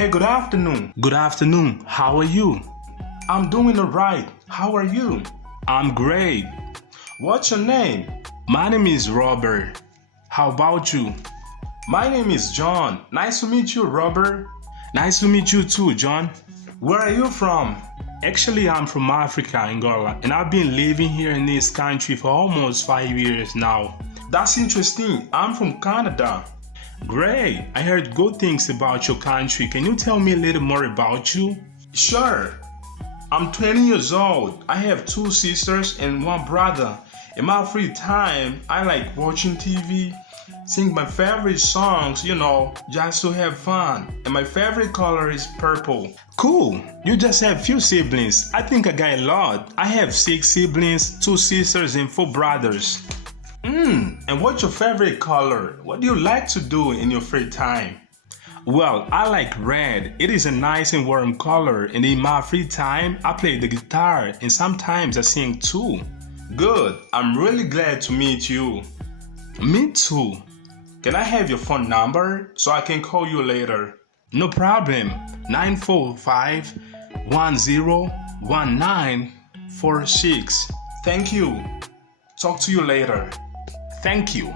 Hey, good afternoon. Good afternoon. How are you? I'm doing alright. How are you? I'm great. What's your name? My name is Robert. How about you? My name is John. Nice to meet you, Robert. Nice to meet you too, John. Where are you from? Actually, I'm from Africa, Angola, and I've been living here in this country for almost 5 years now. That's interesting. I'm from Canada. Great. I heard good things about your country. Can you tell me a little more about you? Sure. I'm 20 years old. I have 2 sisters and 1 brother. In my free time, I like watching TV, sing my favorite songs, just to have fun. And my favorite color is purple. Cool. You just have few siblings. I think I got a lot. I have 6 siblings, 2 sisters, and 4 brothers. And what's your favorite color? What do you like to do in your free time? Well, I like red. It is a nice and warm color, and in my free time, I play the guitar and sometimes I sing too. Good. I'm really glad to meet you. Me too. Can I have your phone number so I can call you later? No problem. 945-101946. Thank you. Talk to you later. Thank you.